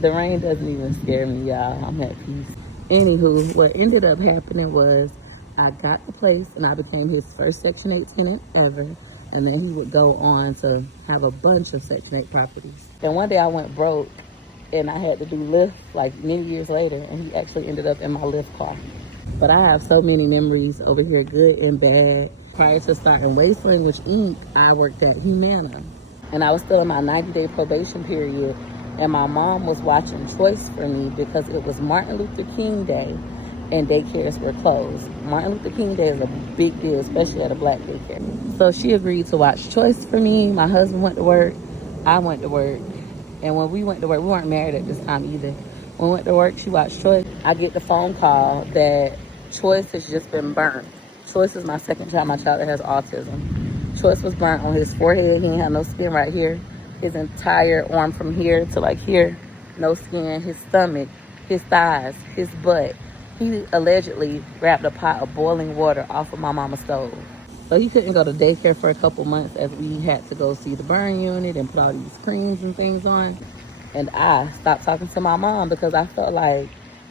The rain doesn't even scare me, y'all. I'm at peace. Anywho, what ended up happening was I got the place and I became his first Section 8 tenant ever. And then he would go on to have a bunch of Section 8 properties. And one day I went broke and I had to do Lyft like many years later, and he actually ended up in my Lyft car. But I have so many memories over here, good and bad. Prior to starting Waste for English Inc., I worked at Humana. And I was still in my 90-day probation period. And my mom was watching Choice for me because it was Martin Luther King Day and daycares were closed. Martin Luther King Day is a big deal, especially at a black daycare. So she agreed to watch Choice for me. My husband went to work. I went to work. And when we went to work, we weren't married at this time either. When we went to work, she watched Choice. I get the phone call that Choice has just been burnt. Choice is my second child, my child that has autism. Choice was burnt on his forehead. He didn't have no skin right here. His entire arm from here to like here, no skin. His stomach, his thighs, his butt. He allegedly grabbed a pot of boiling water off of my mama's stove. So he couldn't go to daycare for a couple months as we had to go see the burn unit and put all these creams and things on. And I stopped talking to my mom because I felt like,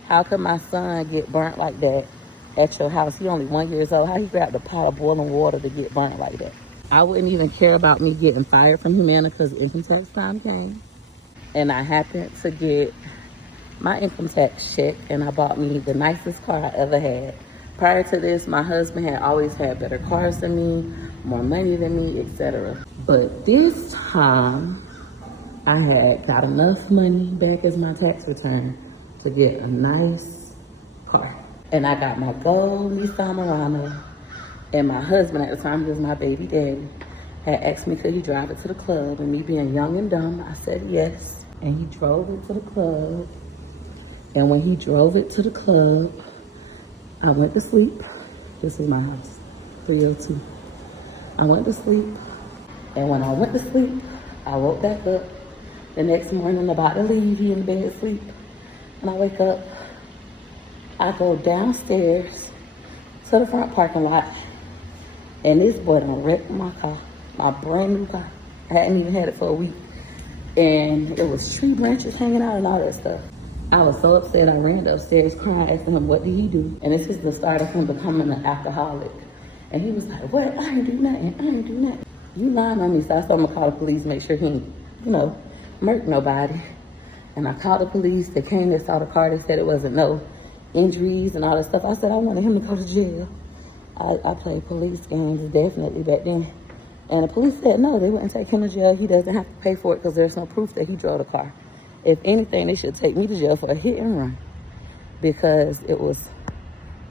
how could my son get burnt like that at your house? He only 1 year old. How he grabbed a pot of boiling water to get burnt like that? I wouldn't even care about me getting fired from Humana because income tax time came. And I happened to get my income tax check and I bought me the nicest car I ever had. Prior to this, my husband had always had better cars than me, more money than me, etc. But this time, I had got enough money back as my tax return to get a nice car. And I got my gold Nissan Murano. And my husband at the time, he was my baby daddy, had asked me could he drive it to the club. And me being young and dumb, I said yes. And he drove it to the club. And when he drove it to the club, I went to sleep. This is my house, 302. I went to sleep. And when I went to sleep, I woke back up. The next morning, about to leave, he in bed asleep. And I wake up, I go downstairs to the front parking lot. And this boy done wrecked my car, my brand new car. I hadn't even had it for a week. And it was tree branches hanging out and all that stuff. I was so upset, I ran upstairs crying, asking him, what did he do? And this is the start of him becoming an alcoholic. And he was like, what? I ain't do nothing, I ain't do nothing. You lying on me, so I told him to call the police, make sure he ain't, murk nobody. And I called the police, they came, they saw the car, they said it wasn't no injuries and all that stuff. I said I wanted him to go to jail. I played police games definitely back then. And the police said no, they wouldn't take him to jail. He doesn't have to pay for it because there's no proof that he drove the car. If anything, they should take me to jail for a hit and run because it was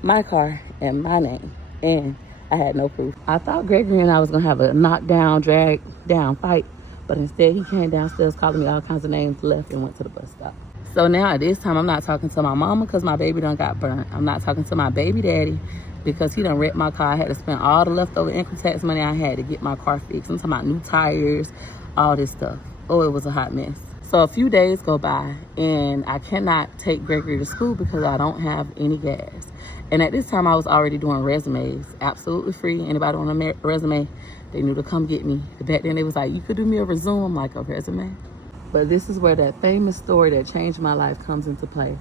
my car and my name and I had no proof. I thought Gregory and I was gonna have a knockdown, drag down fight, but instead he came downstairs calling me all kinds of names, left and went to the bus stop. So now at this time, I'm not talking to my mama because my baby done got burnt. I'm not talking to my baby daddy because he done wrecked my car. I had to spend all the leftover income tax money I had to get my car fixed. I'm talking about new tires, all this stuff. Oh, it was a hot mess. So a few days go by and I cannot take Gregory to school because I don't have any gas. And at this time I was already doing resumes, absolutely free. Anybody on a resume, they knew to come get me. Back then they was like, you could do me a resume, like a resume. But this is where that famous story that changed my life comes into play.